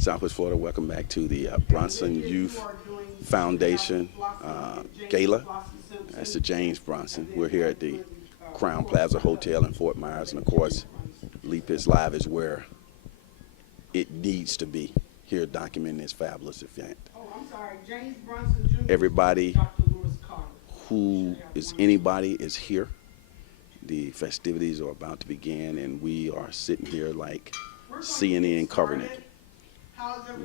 Southwest Florida. Welcome back to the Bronson Youth Foundation Gala. That's the James Bronson. We're here at the Crown Plaza Hotel in Fort Myers, and of course, Lee Pitts Live is where it needs to be, here documenting this fabulous event. Everybody who is anybody is here. The festivities are about to begin, and we are sitting here like CNN covering it.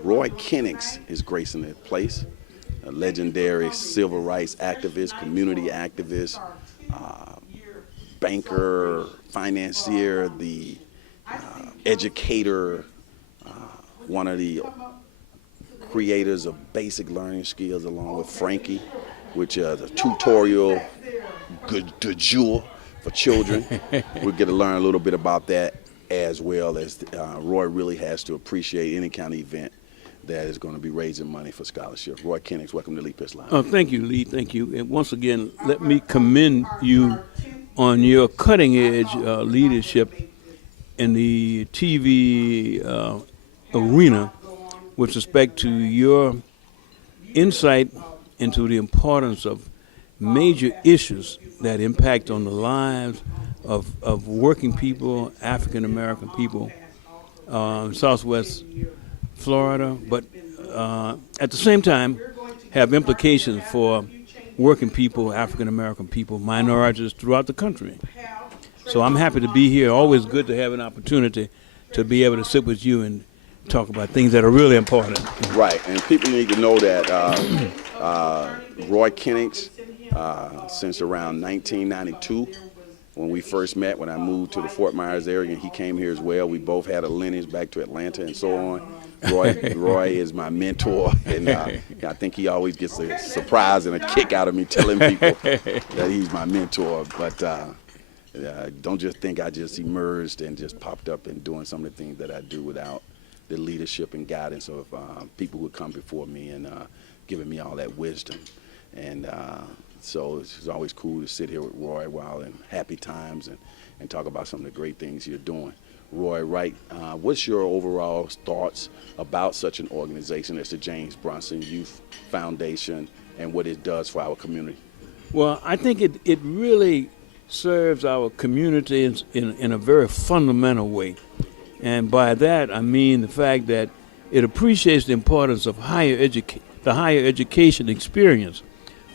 Roy Kennix is gracing the place, a legendary civil rights activist, community activist, banker, financier, the educator, one of the creators of basic learning skills, along with Frankie, which is a tutorial de jour for children. We'll get to learn a little bit about that, as well as Roy really has to appreciate any kind of event that is going to be raising money for scholarship. Roy Kennix, welcome to Lee Pitts Live. Oh, thank you, Lee. Thank you. And once again, let me commend you on your cutting-edge leadership in the TV arena with respect to your insight into the importance of major issues that impact on the lives of working people, African-American people, Southwest Florida, but at the same time have implications for working people, African-American people, minorities throughout the country. So I'm happy to be here. Always good to have an opportunity to be able to sit with you and talk about things that are really important. Right, and people need to know that Roy Kennix, since around 1992, when we first met, when I moved to the Fort Myers area, and he came here as well. We both had a lineage back to Atlanta and so on. Roy is my mentor, and I think he always gets a surprise and a kick out of me telling people that he's my mentor. But don't just think I just emerged and just popped up and doing some of the things that I do without the leadership and guidance of people who come before me and giving me all that wisdom. And so it's always cool to sit here with Roy while in happy times and talk about some of the great things you're doing. Roy, right, what's your overall thoughts about such an organization as the James Bronson Youth Foundation and what it does for our community? Well, I think it really serves our community in a very fundamental way. And by that, I mean the fact that it appreciates the importance of the higher education experience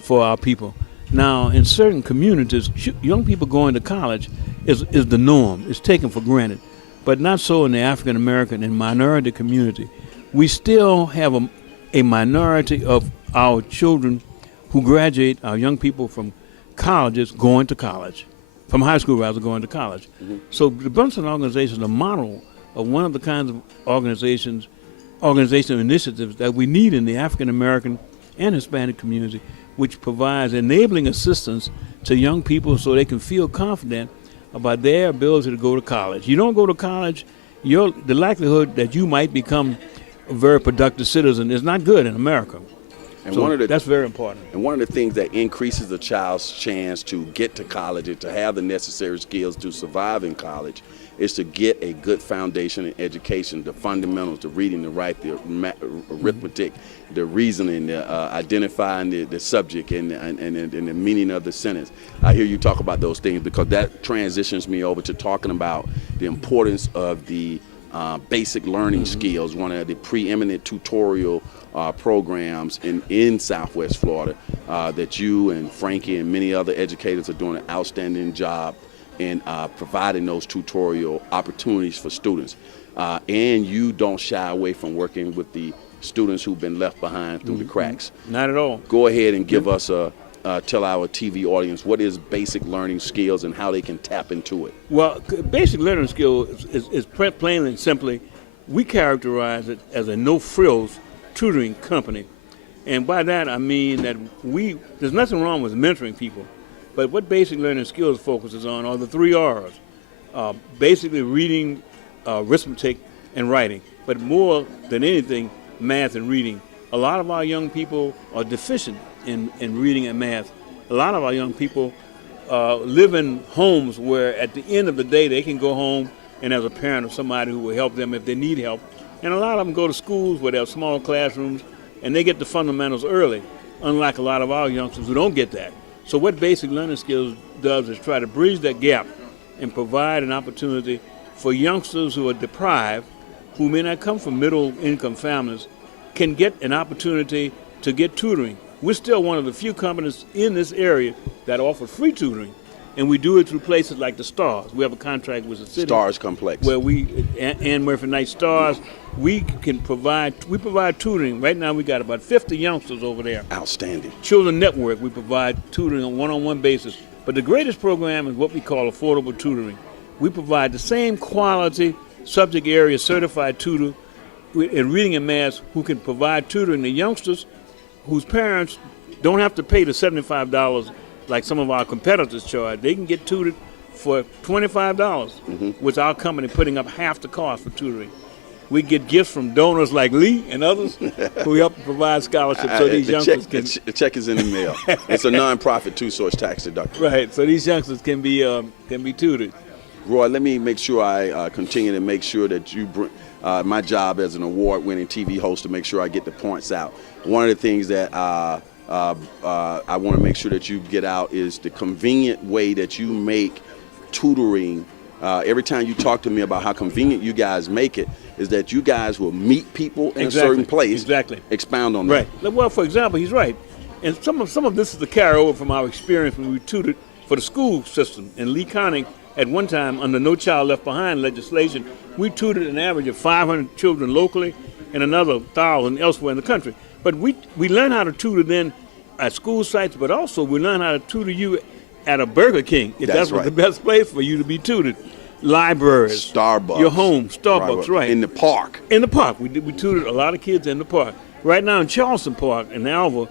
for our people. Now, in certain communities, young people going to college is the norm. It's taken for granted. But not so in the African American and minority community. We still have a minority of our children who graduate, our young people from colleges going to college, from high school rather going to college. Mm-hmm. So the Bronson organization is a model of one of the kinds of organizational initiatives that we need in the African American and Hispanic community, which provides enabling assistance to young people so they can feel confident about their ability to go to college. You don't go to college, the likelihood that you might become a very productive citizen is not good in America. And so that's very important. And one of the things that increases a child's chance to get to college and to have the necessary skills to survive in college is to get a good foundation in education, the fundamentals, the reading, the writing, the arithmetic, the reasoning, the identifying the subject and the meaning of the sentence. I hear you talk about those things because that transitions me over to talking about the importance of the basic learning skills, one of the preeminent tutorial programs in Southwest Florida that you and Frankie and many other educators are doing an outstanding job in providing those tutorial opportunities for students. And you don't shy away from working with the students who've been left behind through the cracks. Not at all. Go ahead and give us tell our TV audience what is basic learning skills and how they can tap into it. Well, basic learning skills is plain and simply, we characterize it as a no-frills tutoring company. And by that I mean that there's nothing wrong with mentoring people, but what basic learning skills focuses on are the 3 R's. Basically reading, arithmetic, and writing, but more than anything, math and reading. A lot of our young people are deficient in reading and math. A lot of our young people live in homes where at the end of the day they can go home and as a parent or somebody who will help them if they need help, And a lot of them go to schools where they have small classrooms, and they get the fundamentals early, unlike a lot of our youngsters who don't get that. So what Basic Learning Skills does is try to bridge that gap and provide an opportunity for youngsters who are deprived, who may not come from middle-income families, can get an opportunity to get tutoring. We're still one of the few companies in this area that offer free tutoring, and we do it through places like the Stars. We have a contract with the city. Stars Complex. Where Ann Murphy Knight Stars, we provide tutoring. Right now we got about 50 youngsters over there. Outstanding. Children Network, we provide tutoring on one-on-one basis. But the greatest program is what we call affordable tutoring. We provide the same quality subject area certified tutor in reading and math who can provide tutoring to youngsters whose parents don't have to pay the $75 like some of our competitors charge. They can get tutored for $25 with our company putting up half the cost for tutoring. We get gifts from donors like Lee and others who help provide scholarships so these youngsters can... The check is in the mail. It's a nonprofit too, so it's tax deductible. Right, so these youngsters can be tutored. Roy, let me make sure I continue to make sure that you bring my job as an award-winning TV host to make sure I get the points out. One of the things that I want to make sure that you get out is the convenient way that you make tutoring. Every time you talk to me about how convenient you guys make it, is that you guys will meet people in a certain place. Exactly. Expound on that. Right. Well, for example, he's right. And some of this is the carryover from our experience when we tutored for the school system. In Lee County, at one time, under No Child Left Behind legislation, we tutored an average of 500 children locally and another 1,000 elsewhere in the country. But we learned how to tutor then at school sites, but also we learned how to tutor you at a Burger King, if that's right. the best place for you to be tutored. Libraries, Starbucks, your home, Starbucks, right? In the park. In the park, we tutored a lot of kids in the park. Right now in Charleston Park in Alva,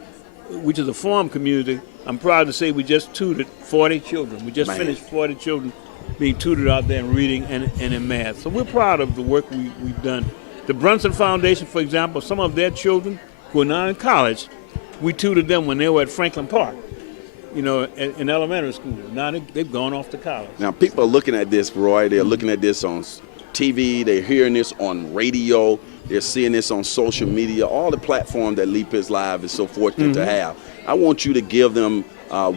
which is a farm community, I'm proud to say we just tutored 40 children. We just finished 40 children being tutored out there in reading and in math. So we're proud of the work we've done. The Brunson Foundation, for example, some of their children who are now in college, we tutored them when they were at Franklin Park, in elementary school. Now they've gone off to college. Now people are looking at this, Roy. They're looking at this on TV. They're hearing this on radio. They're seeing this on social media, all the platforms that Lee Pitts Live is so fortunate to have. I want you to give them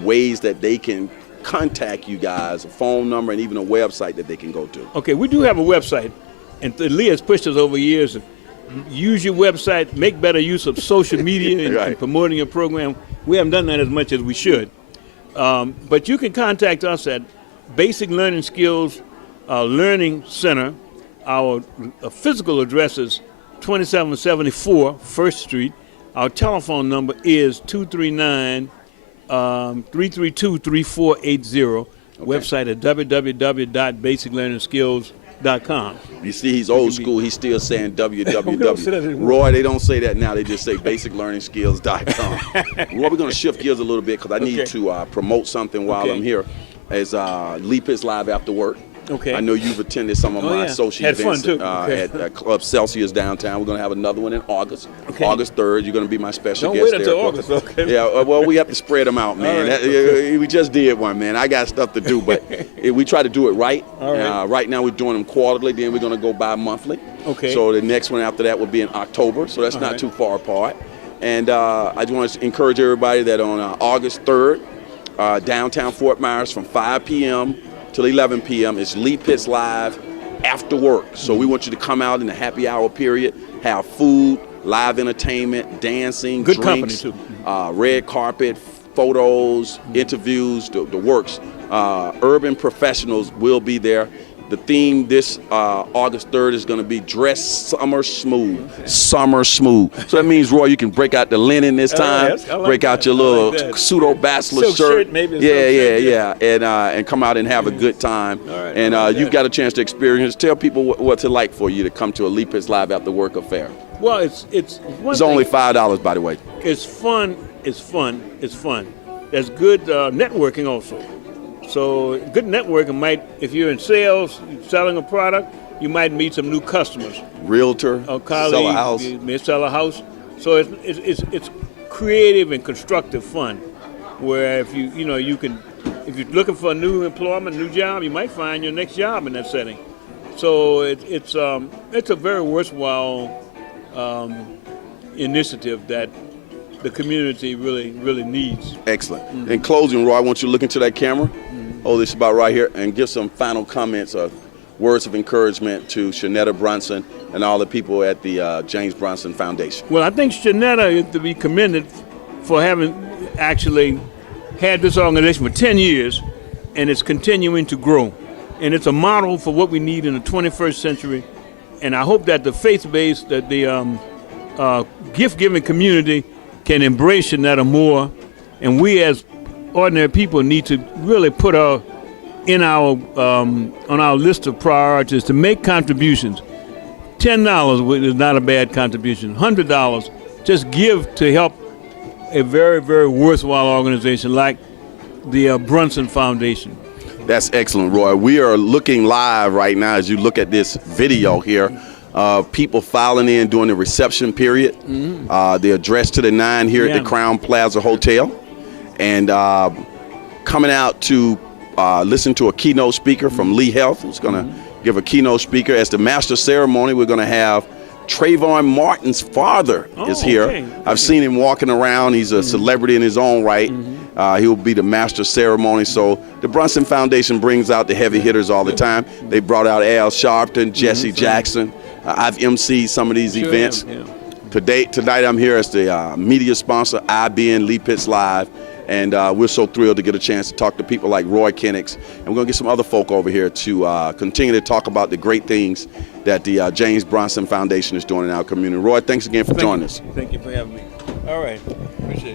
ways that they can contact you guys, a phone number, and even a website that they can go to. Okay, we do have a website, and Lee has pushed us over years. Use your website, make better use of social media and promoting your program. We haven't done that as much as we should. But you can contact us at Basic Learning Skills Learning Center. Our physical address is 2774 First Street. Our telephone number is 239-332-3480. Website at www.basiclearningskills.com. You see, he's old school. He's still saying www. Roy, they don't say that now. They just say basiclearningskills.com. Roy, we're going to shift gears a little bit because I need to promote something while I'm here. As Lee Pitts Live After Work. Okay. I know you've attended some of my social events at Club Celsius downtown. We're going to have another one in August. Okay. August 3rd. You're going to be my special guest there. Don't wait until August, okay. Yeah, well, we have to spread them out, man. Right, we just did one, man. I got stuff to do, but we try to do it right. All right. Right now we're doing them quarterly, then we're going to go bi-monthly. Okay. So the next one after that will be in October, so that's not too far apart. And I just want to encourage everybody that on August 3rd, downtown Fort Myers from 5 p.m. till 11 p.m. It's Lee Pitts Live After Work. So we want you to come out in the happy hour period, have food, live entertainment, dancing, good drinks, company too. Red carpet, photos, interviews, the works. Urban professionals will be there. The theme this August 3rd is going to be Dress Summer Smooth. Summer Smooth. So that means, Roy, you can break out the linen this time, break out your little pseudo-bachelor shirt. Maybe yeah. And come out and have a good time. Right, and you've got a chance to experience. Tell people what's it like for you to come to a Lee Pitts Live After Work affair. Well, it's only $5, by the way. It's fun. It's fun. There's good networking also. So good networking might, if you're in sales, selling a product, you might meet some new customers. Realtor, sell a house. You may sell a house. So it's creative and constructive fun. Where if if you're looking for a new employment, new job, you might find your next job in that setting. So it's a very worthwhile initiative that the community really needs. Excellent. Mm-hmm. In closing, Roy, I want you to look into that camera. Hold this about right here and give some final comments or words of encouragement to Shanetta Brunson and all the people at the James Brunson Foundation. Well, I think Shanetta is to be commended for having actually had this organization for 10 years, and it's continuing to grow. And it's a model for what we need in the 21st century. And I hope that the faith-based, that the gift-giving community can embrace Shanetta more. And we as ordinary people need to really put on our list of priorities to make contributions. $10 is not a bad contribution. $100, just give to help a very, very worthwhile organization like the Brunson Foundation. That's excellent, Roy. We are looking live right now as you look at this video here. People filing in during the reception period. The address to the 9 here at the Crown Plaza Hotel. And coming out to listen to a keynote speaker from Lee Health, who's going to give a keynote speaker. As the master ceremony, we're going to have Trayvon Martin's father is here. Okay. I've seen him walking around. He's a celebrity in his own right. He'll be the master ceremony. So the Brunson Foundation brings out the heavy hitters all the time. They brought out Al Sharpton, Jesse Jackson. I've emceed some of these events. Tonight I'm here as the media sponsor, IBN Lee Pitts Live. And we're so thrilled to get a chance to talk to people like Roy Kennix. And we're going to get some other folk over here to continue to talk about the great things that the James Brunson Foundation is doing in our community. Roy, thanks again for joining us. Thank you for having me. All right. Appreciate it.